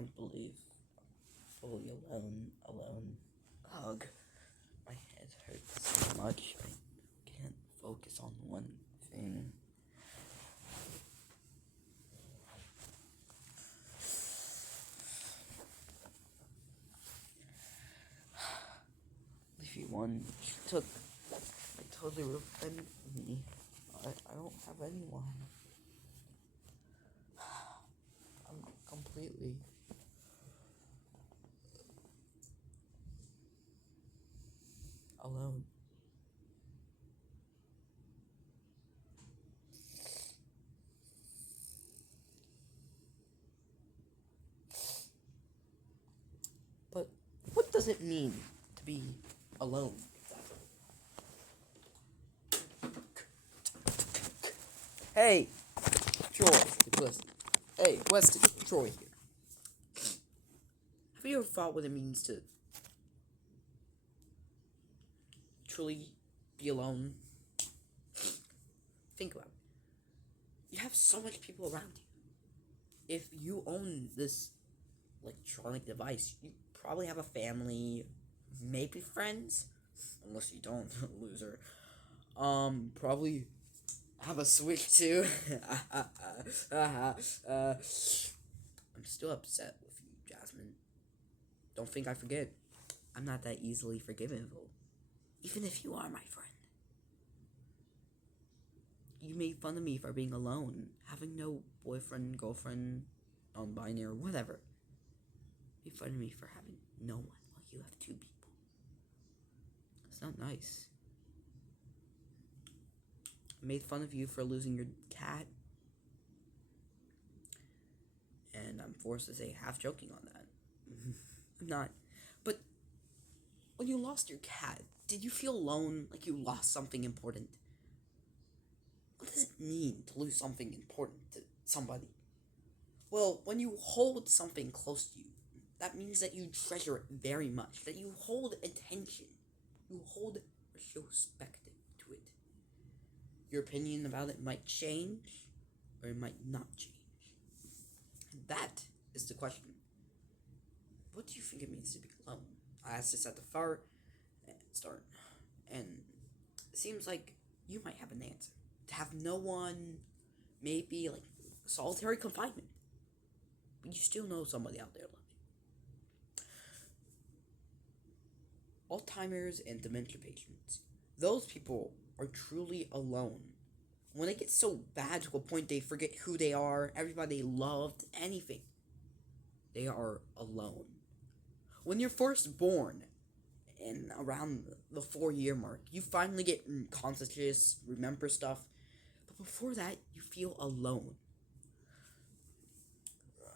can't believe I'm fully alone. Ugh, my head hurts so much. I can't focus on one thing. Leafy one, she took totally offended me. I don't have anyone. I'm completely alone. But what does it mean to be alone? Hey, Troy, listen. Hey, Weston, Troy here. Have you ever thought what it means to truly be alone? Think about it. You have so much people around you. If you own this electronic device, you probably have a family, maybe friends, unless you don't, loser. Probably have a Switch too. I'm still upset with you, Jasmine. Don't think I forget. I'm not that easily forgivable. Even if you are my friend. You made fun of me for being alone, having no boyfriend, girlfriend, non-binary, whatever. You made fun of me for having no one while you have two people. It's not nice. I made fun of you for losing your cat. And I'm forced to say half joking on that. I'm not. But when you lost your cat, did you feel alone, like you lost something important? What does it mean to lose something important to somebody? Well, when you hold something close to you, that means that you treasure it very much, that you hold attention, you hold respect to it. Your opinion about it might change, or it might not change. That is the question. What do you think it means to be alone? I asked this at the start, and it seems like you might have an answer. To have no one, maybe like solitary confinement, but you still know somebody out there loves you. Alzheimer's and dementia patients, those people are truly alone. When it gets so bad to a point they forget who they are, everybody they loved, anything, they are alone. When you're first born, and around the 4-year mark, you finally get conscious, remember stuff. But before that, you feel alone.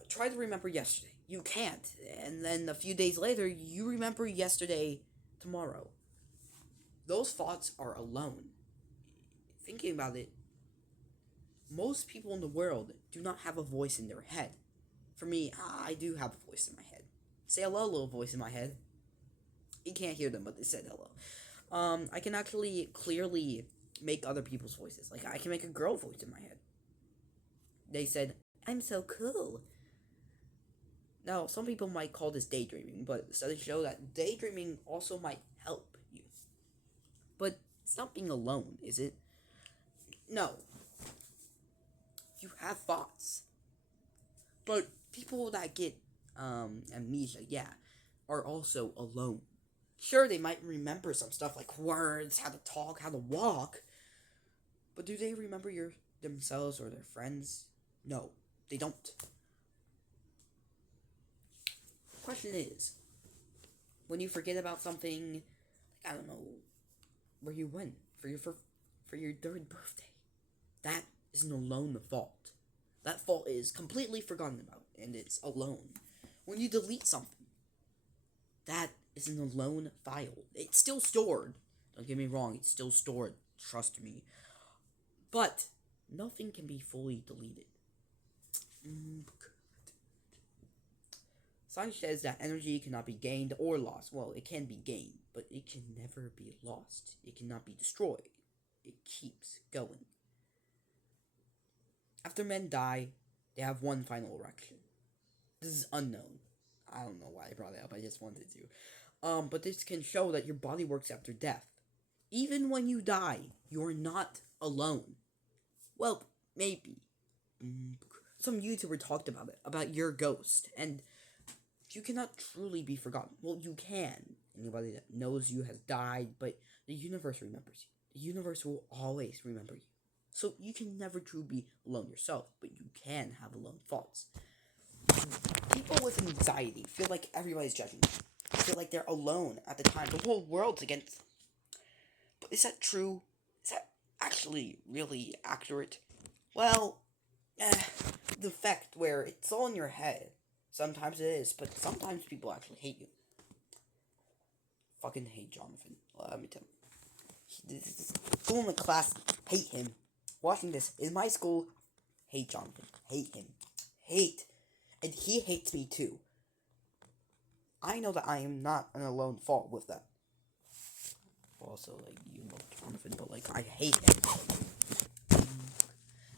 Try to remember yesterday. You can't. And then a few days later, you remember yesterday tomorrow. Those thoughts are alone. Thinking about it, most people in the world do not have a voice in their head. For me, I do have a voice in my head. Say hello, little voice in my head. You can't hear them, but they said hello. I can actually clearly make other people's voices. Like, I can make a girl voice in my head. They said, I'm so cool. Now, some people might call this daydreaming, but studies show that daydreaming also might help you. But it's not being alone, is it? No. You have thoughts. But people that get amnesia, are also alone. Sure, they might remember some stuff like words, how to talk, how to walk. But do they remember themselves or their friends? No, they don't. The question is, when you forget about something, I don't know, where you went for your 3rd birthday, that isn't alone the fault. That fault is completely forgotten about, and it's alone. When you delete something, that is an alone file. It's still stored. Don't get me wrong, it's still stored. Trust me. But nothing can be fully deleted. Science says that energy cannot be gained or lost. Well, it can be gained, but it can never be lost. It cannot be destroyed. It keeps going. After men die, they have one final erection. This is unknown. I don't know why I brought it up. I just wanted to. But this can show that your body works after death. Even when you die, you're not alone. Well, maybe. Some YouTuber talked about it, about your ghost, and you cannot truly be forgotten. Well, you can. Anybody that knows you has died, but the universe remembers you. The universe will always remember you. So you can never truly be alone yourself, but you can have alone thoughts. People with anxiety feel like everybody's judging them. Feel like they're alone at the time. The whole world's against them. But is that true? Is that actually really accurate? Well, the fact where it's all in your head. Sometimes it is, but sometimes people actually hate you. Fucking hate Jonathan. Let me tell you. School in the class, hate him. Watching this in my school, hate Jonathan. Hate him. Hate. And he hates me too. I know that I am not an alone fault with that. Also, like, you love Jonathan, but, like, I hate him.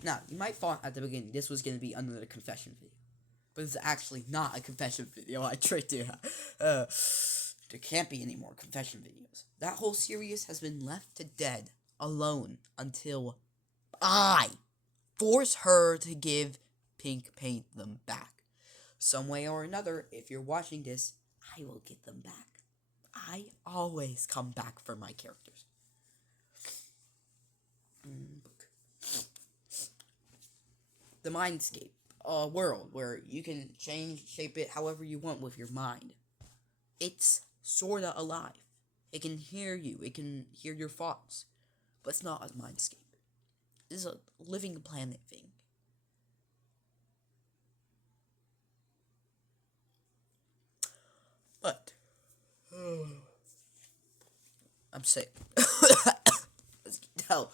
Now, you might thought at the beginning this was going to be another confession video. But it's actually not a confession video. I tricked you. There can't be any more confession videos. That whole series has been left to dead, alone, until I force her to give Pink Paint them back. Some way or another, if you're watching this, I will get them back. I always come back for my characters. The Mindscape. A world where you can shape it however you want with your mind. It's sorta alive. It can hear you. It can hear your thoughts. But it's not a Mindscape. This is a living planet thing. But I'm sick. As you can tell.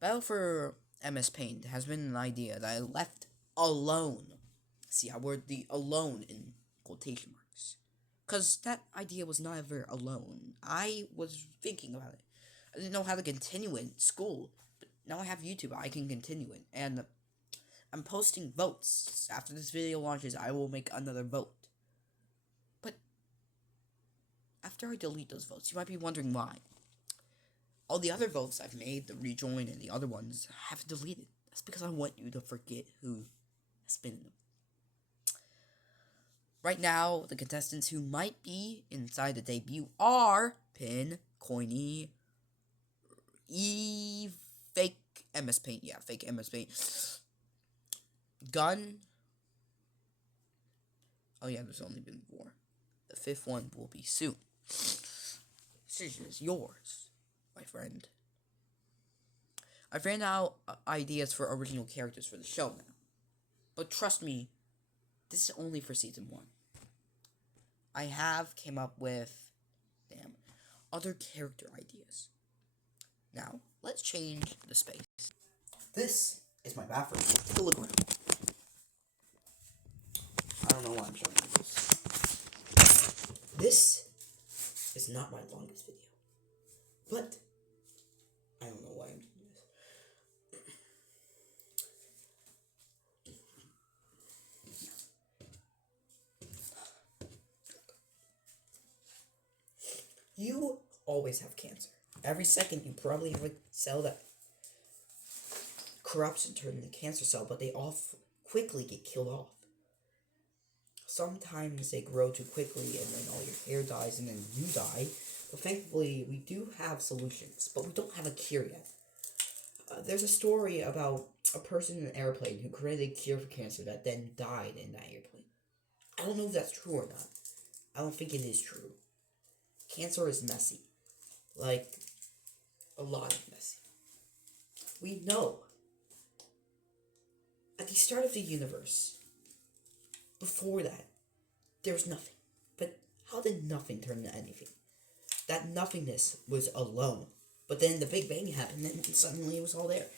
Battle for MS Paint has been an idea that I left alone. See, I word the alone in quotation marks. Because that idea was never alone. I was thinking about it. I didn't know how to continue it in school. But now I have YouTube, I can continue it. And I'm posting votes. After this video launches, I will make another vote. But after I delete those votes, you might be wondering why. All the other votes I've made, the rejoin and the other ones, I haven't deleted. That's because I want you to forget who has been in them. Right now, the contestants who might be inside the debut are Pin, Coiny, Fake MS Paint, Fake MS Paint, Gun. Oh yeah, there's only been 4. The 5th one will be soon. Decision is yours, my friend. I've ran out ideas for original characters for the show now. But trust me, this is only for season 1. I have came up with, other character ideas. Now, let's change the space. This is my bathroom. Look around. I don't know why I'm showing you this. This is not my longest video. But I don't know why I'm doing this. You always have cancer. Every second you probably have a cell that corrupts and turns into a cancer cell, but they all quickly get killed off. Sometimes they grow too quickly and then all your hair dies and then you die. But thankfully, we do have solutions, but we don't have a cure yet. There's a story about a person in an airplane who created a cure for cancer that then died in that airplane. I don't know if that's true or not. I don't think it is true. Cancer is messy. Like, a lot of messy. We know. At the start of the universe, before that, there was nothing. But how did nothing turn into anything? That nothingness was alone. But then the Big Bang happened and suddenly it was all there.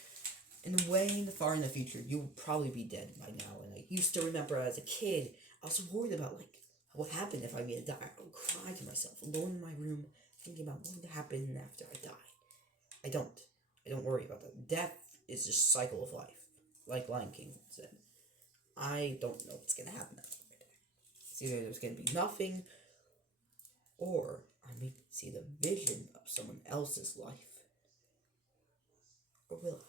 And way far in the future, you would probably be dead by now. And I used to remember as a kid, I was worried about, what happened if I made a die. I would cry to myself, alone in my room, thinking about what would happen after I die. I don't worry about that. Death is just a cycle of life, like Lion King said. I don't know what's gonna happen after I die. It's either there's gonna be nothing, or I may see the vision of someone else's life. Or will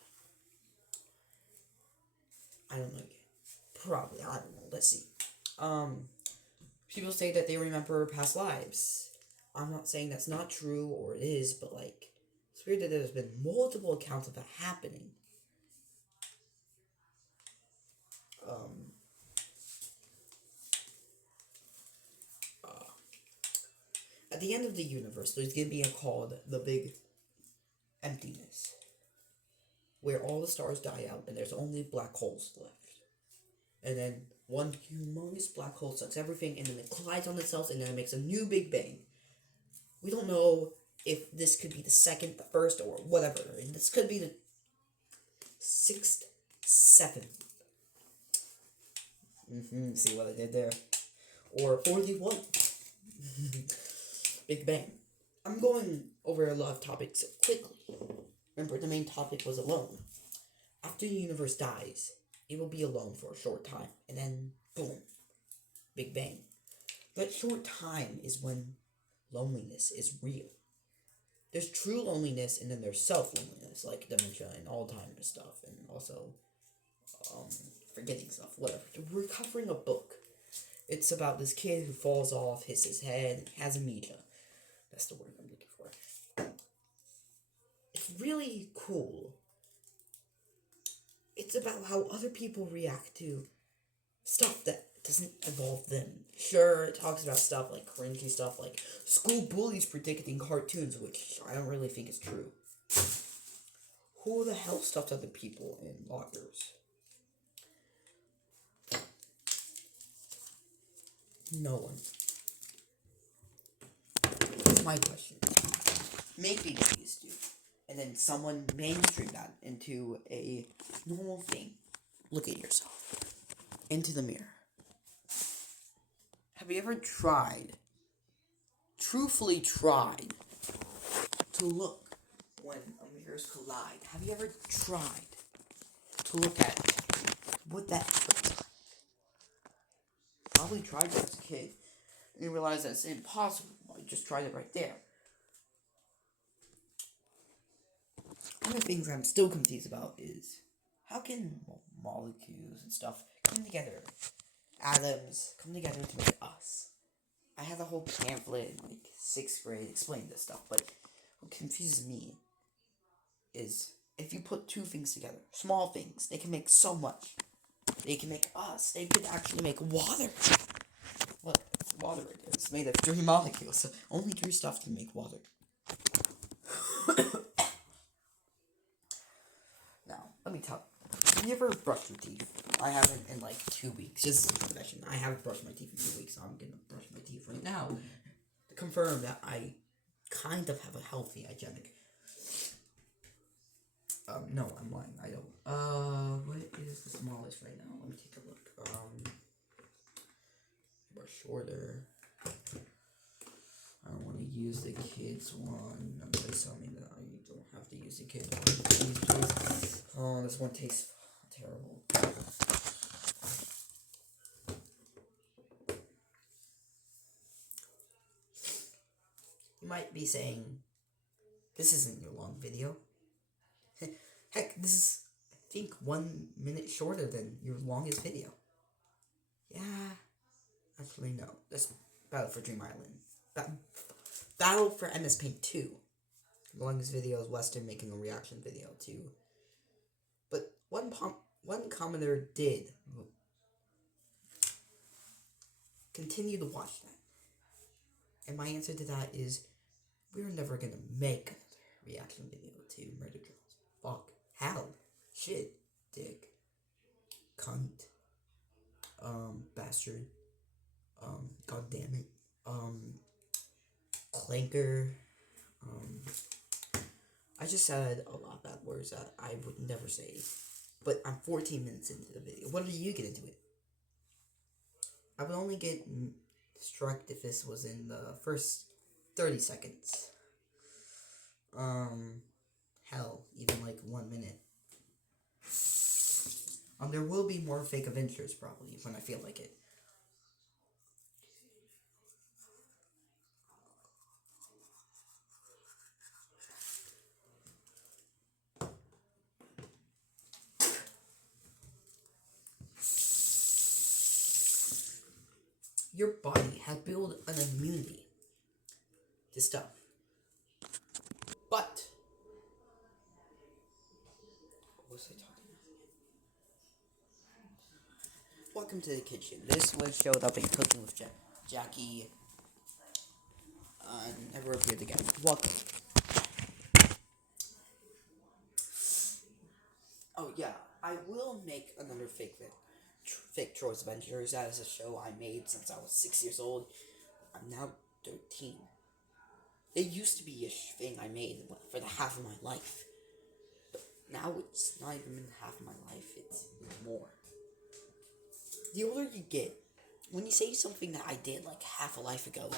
I? I don't know yet. Probably, I don't know. Let's see. People say that they remember past lives. I'm not saying that's not true, or it is, but like, it's weird that there's been multiple accounts of it happening. At the end of the universe, there's gonna be a called the Big Emptiness, where all the stars die out and there's only black holes left. And then one humongous black hole sucks everything, and then it collides on itself, and then it makes a new Big Bang. We don't know if this could be the second, the first, or whatever. And this could be the sixth, seventh. See what I did there? Or 41. Big Bang. I'm going over a lot of topics quickly. Remember, the main topic was alone. After the universe dies, it will be alone for a short time, and then boom, Big Bang. That short time is when loneliness is real. There's true loneliness, and then there's self-loneliness, like dementia and Alzheimer's stuff, and also forgetting stuff, whatever. We're covering a book. It's about this kid who falls off, hits his head, has amnesia. That's the word I'm looking for. It's really cool. It's about how other people react to stuff that doesn't involve them. Sure, it talks about stuff like cringy stuff like school bullies predicting cartoons, which I don't really think is true. Who the hell stuffed other people in lockers? No one. That's my question. Maybe they used to. And then someone mainstreamed that into a normal thing. Look at yourself. Into the mirror. Have you ever truthfully tried, to look when mirrors collide? Have you ever tried to look at what that looks like? Probably tried it as a kid, and you realize that's impossible. I just tried it right there. One of the things I'm still confused about is how can molecules and stuff come together? Atoms come together to make us. I had a whole pamphlet in like 6th grade explaining this stuff, but what confuses me is if you put two things together, small things, they can make so much. They can make us. They could actually make water. What? Water is made of 3 molecules, so only 3 stuff can make water. Now, let me tell you. Have you ever brushed your teeth? I haven't in like 2 weeks. Just a confession. I haven't brushed my teeth in 2 weeks, so I'm gonna brush my teeth right now to confirm that I kind of have a healthy hygienic. No, I'm lying. I don't. What is the smallest right now? Let me take a look. Brush shorter. I don't want to use the kids one. Nobody's telling me that I don't have to use the kids one. Please. Oh, this one tastes terrible. You might be saying, this isn't your long video. Heck, this is, I think, 1 minute shorter than your longest video. Yeah. Actually, no. That's Battle for Dream Island. Battle for MS Paint 2. The longest video is Weston making a reaction video to. But one commenter did continue to watch that. And my answer to that is, we're never gonna make another reaction video to Murder Drones. Fuck. Hell. Shit. Dick. Cunt. Bastard. God damn it. Clanker. I just said a lot of bad words that I would never say. But I'm 14 minutes into the video. What are you gonna do it? I would only get struck if this was in the first 30 seconds. Hell, even like 1 minute. There will be more fake adventures probably when I feel like it. Your body has built an immunity to stuff. But what was I talking about? Welcome to the kitchen. This was showed up in Cooking with Jackie. Never appeared again. Welcome. Oh yeah, I will make another fake Troy's Adventures. That is a show I made since I was 6 years old. I'm now 13. It used to be a thing I made for the half of my life. But now it's not even half of my life, it's more. The older you get, when you say something that I did like half a life ago,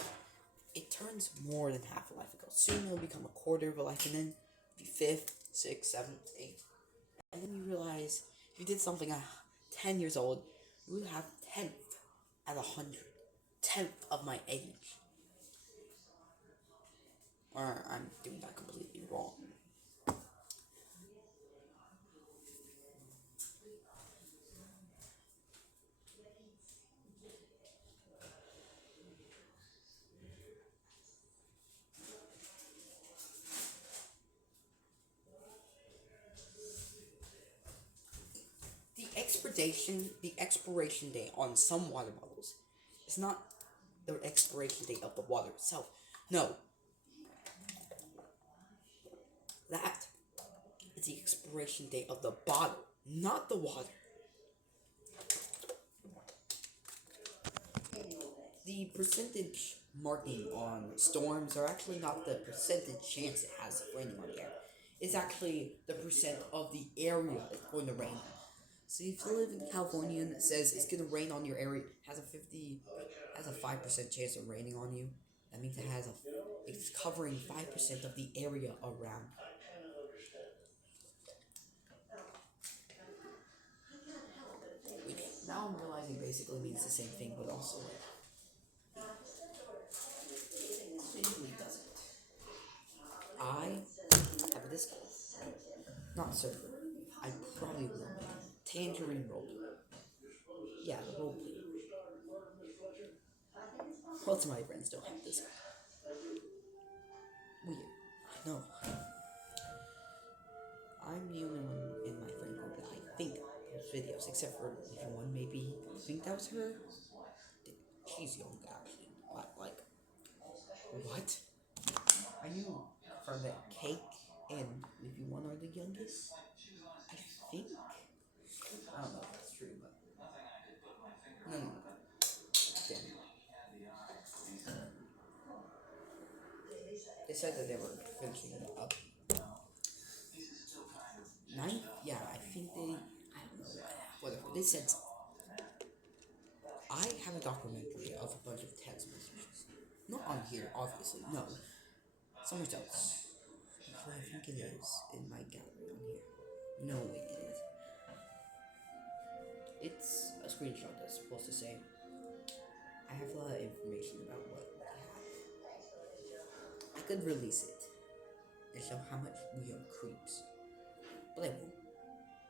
it turns more than half a life ago. Soon it'll become a quarter of a life, and then be fifth, sixth, seventh, eighth. And then you realize if you did something at 10 years old, you would have 10th at 100. 10th of my age. Or I'm doing that completely wrong. The expiration date on some water bottles is not the expiration date of the water itself. No. That is the expiration date of the bottle, not the water. The percentage marking on storms are actually not the percentage chance it has of raining on the air. It's actually the percent of the area it's going to rain on. So if you live in California and it says it's going to rain on your area, has a 5% chance of raining on you. That means it's covering 5% of the area around. Which now I'm realizing basically means the same thing, but also basically doesn't. I have a Discord. Not server. I probably will make Tangerine Roller. Yeah, the roleplay. Lots of my friends don't have this. Weird. I know. I'm the only one in my friend group that I think posts videos, except for one maybe think that was her. She's young, actually. Like, what? Are you from that Cake and Leafy One are the youngest? I think. I don't know if that's true, but no. Damn. They said that they were finishing up. 9? Yeah, I think they. I don't know. Whatever. They said something. I have a documentary of a bunch of text messages. Not on here, obviously. No. Somewhere else. I think it is in my gallery on here. No, wait, it is. It's a screenshot that's supposed to say, I have a lot of information about what we have. I could release it and show how much we are creeps. But I won't.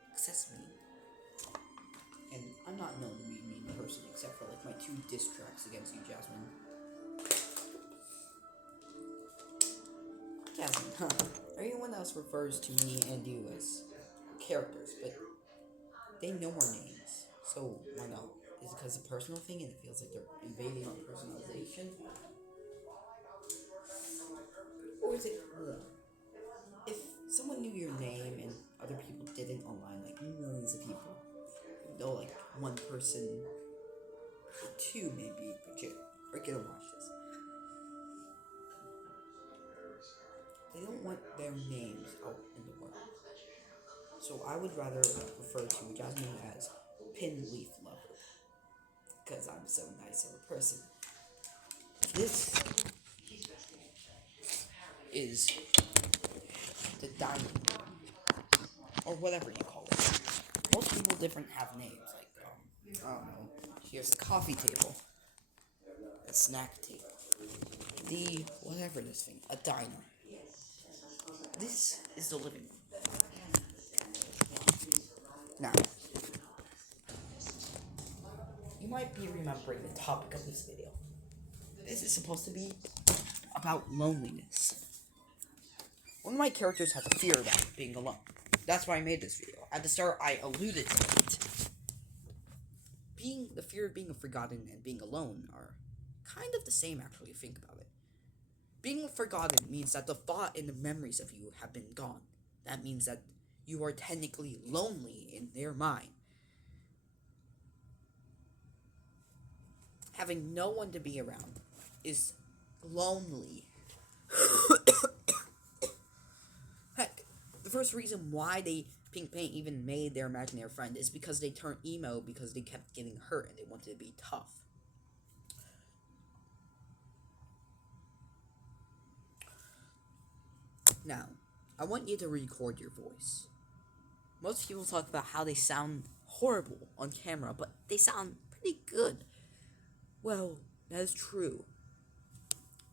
Because that's mean. And I'm not known to be a mean person, except for like my 2 diss tracks against you, Jasmine. Jasmine, huh? Everyone else refers to me and you as characters, but they know our names. So why not? Is it because it's a personal thing and it feels like they're invading our personalization? Or is it more? If someone knew your name and other people didn't online, like millions of people, though like one person, 2 maybe, are gonna watch this. They don't want their names out in the world. So I would rather refer to Jasmine as Pin Leaf Lover. Because I'm so nice of a person. This is the dining room. Or whatever you call it. Most people different have names, like, I don't know, here's the coffee table, a snack table, the, whatever this thing, a diner. This is the living room. Now, you might be remembering the topic of this video. This is supposed to be about loneliness. One of my characters has a fear about being alone. That's why I made this video. At the start, I alluded to it. The fear of being forgotten and being alone are kind of the same, actually, if you think about it. Being forgotten means that the thought and the memories of you have been gone. That means that you are technically lonely in their mind. Having no one to be around is lonely. Heck, the first reason why Pink Paint even made their imaginary friend is because they turned emo because they kept getting hurt and they wanted to be tough. Now, I want you to record your voice. Most people talk about how they sound horrible on camera, but they sound pretty good. Well, that is true.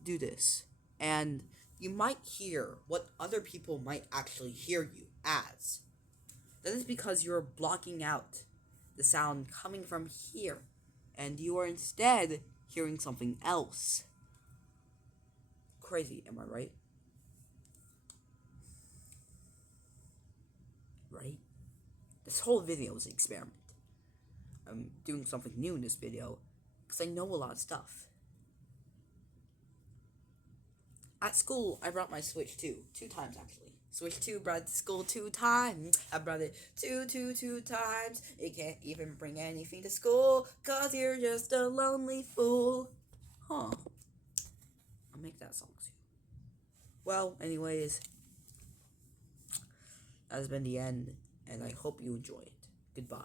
Do this, and you might hear what other people might actually hear you as. That is because you're blocking out the sound coming from here, and you are instead hearing something else. Crazy, am I right? Right? This whole video is an experiment. I'm doing something new in this video because I know a lot of stuff. At school, I brought my Switch 2 times actually. Switch 2 brought it to school 2 times. I brought it two times. It can't even bring anything to school, cause you're just a lonely fool. Huh. I'll make that song soon. Well, anyways, that has been the end, and I hope you enjoy it. Goodbye.